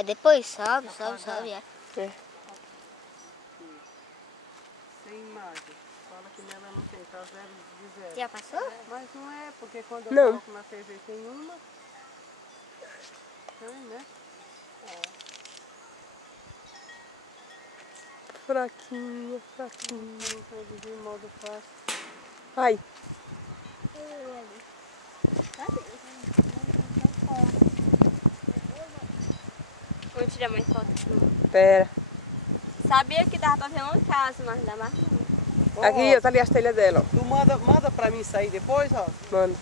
Aí depois sobe, é. É. Sem imagem. Fala que nela não tem, tá 0 de 0. Já passou? Mas não é, porque quando eu Não. coloco na TV tem uma. Tem, né? Fraquinha, fraquinha. Não produzir em modo fácil. Ai. Vamos tirar mais fotos. Pera. Sabia que dava pra ver uma casa, mas não dá mais não. Aqui, ó, tá ali as telhas dela, ó. Tu manda pra mim sair depois, ó. Manda.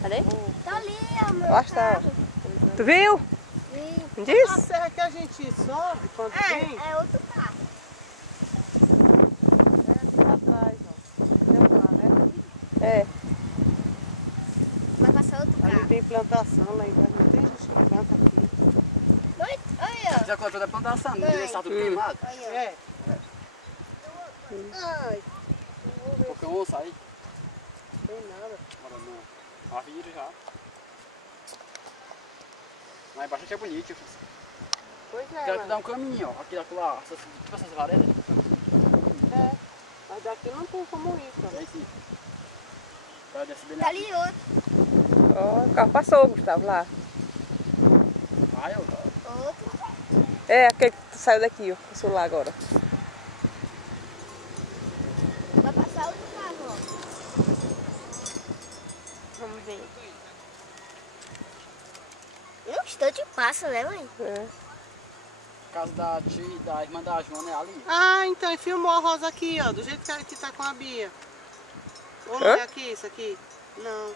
Cadê? Tá ali, amor. Lá está. Tu viu? Sim. Não disse? A serra que a gente sobe quando tem. É outro carro. É atrás, ó. Tem lá, né? É. Vai passar outro Ali carro. tem plantação lá embaixo. Não tem gente que planta aqui. Olha, Já colocou da plantação, não devia estar tudo queimado. olha. É. Ai, Porque eu ouço aí. não tem nada. Agora não. A vira já. Lá embaixo aqui é bonito, tio. Pois é, Quero te mas... dar um caminho, ó. Aqui lá, tipo essas varedas. É. Mas daqui não tem como ir, E cara. aí sim. Pra descer bem Tá ali outro. Ó, o carro passou, Gustavo, lá. Vai, eu. Outro. É, aquele que saiu daqui, ó. Passou lá agora. Vai passar outro carro, ó. Vamos ver. Um instante passa, né, mãe? É. Casa da irmã da Joana é ali. Ah, então, e filmou a Rosa aqui, ó. Do jeito que tá com a Bia. Ou não Hã? é aqui, isso aqui? Não.